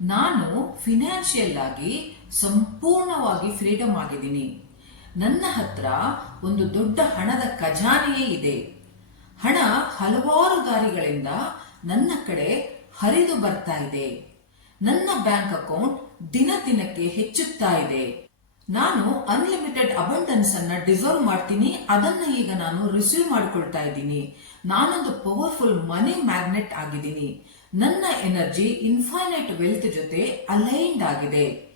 ನಾನು ಫಿನಾನ್ಷಿಯಲ್ ಆಗಿ ಸಂಪೂರ್ಣವಾಗಿ ಫ್ರೀಡಮ್ ಆಗಿದ್ದೀನಿ. ನನ್ನ ಹತ್ರ ಒಂದು ದೊಡ್ಡ ಹಣದ ಖಜಾನೆಯೇ ಇದೆ. ಹಣ ಹಲವಾರು ದಾರಿಗಳಿಂದ ನನ್ನ ಕಡೆ ಹರಿದು ಬರ್ತಾ ಇದೆ. ನನ್ನ ಬ್ಯಾಂಕ್ ಅಕೌಂಟ್ ದಿನ ದಿನಕ್ಕೆ ಹೆಚ್ಚುತ್ತಾ ಇದೆ. ನಾನು ಅನ್ಲಿಮಿಟೆಡ್ ಅಬಂಡೆನ್ಸ್ ಅನ್ನ ಡಿಸರ್ವ್ ಮಾಡ್ತೀನಿ. ಅದನ್ನ ಈಗ ನಾನು ರಿಸೀವ್ ಮಾಡಿಕೊಳ್ತಾ ಇದ್ದೀನಿ. ನಾನೊಂದು ಪವರ್ಫುಲ್ ಮನಿ ಮ್ಯಾಗ್ನೆಟ್ ಆಗಿದ್ದೀನಿ. ನನ್ನ ಎನರ್ಜಿ ಇನ್ಫೈನೈಟ್ ವೆಲ್ತ್ ಜೊತೆ ಅಲೈನ್ಡ್ ಆಗಿದೆ.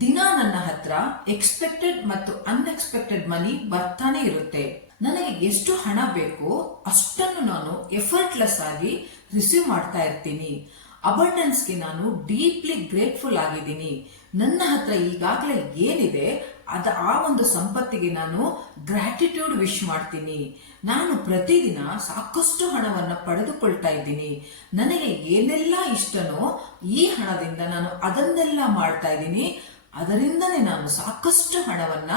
ದಿನ ನನ್ನ ಹತ್ರ ಎಕ್ಸ್ಪೆಕ್ಟೆಡ್ ಮತ್ತು ಅನ್ಎಕ್ಸ್ಪೆಕ್ಟೆಡ್ ಮನಿ ಬರ್ತಾನೆ ಇರುತ್ತೆ. ನನಗೆ ಎಷ್ಟು ಹಣ ಬೇಕೋ ಅಷ್ಟನ್ನು ನಾನು ಎಫರ್ಟ್ಲೆಸ್ ಆಗಿ ರಿಸೀವ್ ಮಾಡ್ತಾ ಇರ್ತೀನಿ. ಅಬಂಡೆನ್ಸ್ಗೆ ನಾನು ಡೀಪ್ಲಿ ಗ್ರೇಟ್ಫುಲ್ ಆಗಿದ್ದೀನಿ. ನನ್ನ ಹತ್ರ ಈಗಾಗಲೇ ಏನಿದೆ ಆ ಒಂದು ಸಂಪತ್ತಿಗೆ ನಾನು ಗ್ರಾಟಿಟ್ಯೂಡ್ ವಿಶ್ ಮಾಡ್ತೀನಿ. ನಾನು ಪ್ರತಿದಿನ ಸಾಕಷ್ಟು ಹಣವನ್ನ ಪಡೆದುಕೊಳ್ತಾ ಇದ್ದೀನಿ. ನನಗೆ ಏನೆಲ್ಲ ಇಷ್ಟನೋ ಈ ಹಣದಿಂದ ನಾನು ಅದನ್ನೆಲ್ಲ ಮಾಡ್ತಾ ಇದ್ದೀನಿ. ಅದರಿಂದನೇ ನಾನು ಸಾಕಷ್ಟು ಹಣವನ್ನ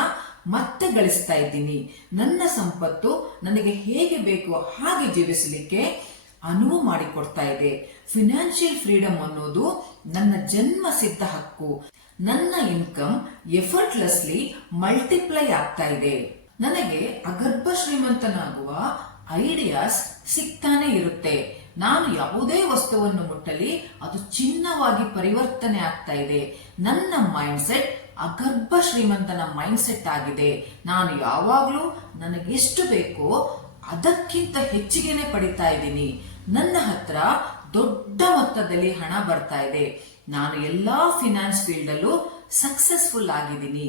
ಮತ್ತೆ ಗಳಿಸ್ತಾ ಇದ್ದೀನಿ. ನನ್ನ ಸಂಪತ್ತು ನನಗೆ ಹೇಗೆ ಬೇಕೋ ಹಾಗೆ ಜೀವಿಸಲಿಕ್ಕೆ ಅನುವು ಮಾಡಿಕೊಡ್ತಾ ಇದೆ. ಫಿನಾನ್ಷಿಯಲ್ ಫ್ರೀಡಮ್ ಅನ್ನೋದು ನನ್ನ ಜನ್ಮ ಸಿದ್ಧ ಹಕ್ಕು. ನನ್ನ ಇನ್ಕಮ್ ಎಫರ್ಟ್ಲೆಸ್ಲಿ ಮಲ್ಟಿಪ್ಲೈ ಆಗ್ತಾ ಇದೆ. ನನಗೆ ಅಗರ್ಭ ಶ್ರೀಮಂತನಾಗುವ ಐಡಿಯಾಸ್ ಸಿಗ್ತಾನೆ ಇರುತ್ತೆ. ನಾನು ಯಾವುದೇ ವಸ್ತುವನ್ನು ಮುಟ್ಟಲಿ ಅದು ಚಿನ್ನವಾಗಿ ಪರಿವರ್ತನೆ ಆಗ್ತಾ ಇದೆ. ನನ್ನ ಮೈಂಡ್ ಸೆಟ್ ಅಗರ್ಭ ಶ್ರೀಮಂತನ ಮೈಂಡ್ ಸೆಟ್ ಆಗಿದೆ. ನಾನು ಯಾವಾಗ್ಲೂ ನನಗೆಷ್ಟು ಬೇಕೋ ಅದಕ್ಕಿಂತ ಹೆಚ್ಚಿಗೆನೆ ಪಡಿತಾ ಇದ್ದೀನಿ. ನನ್ನ ಹತ್ರ ದೊಡ್ಡ ಮೊತ್ತದಲ್ಲಿ ಹಣ ಬರ್ತಾ ಇದೆ. ನಾನು ಎಲ್ಲಾ ಫಿನಾನ್ಸ್ ಫೀಲ್ಡ್ ಅಲ್ಲೂ ಸಕ್ಸಸ್ಫುಲ್ ಆಗಿದ್ದೀನಿ.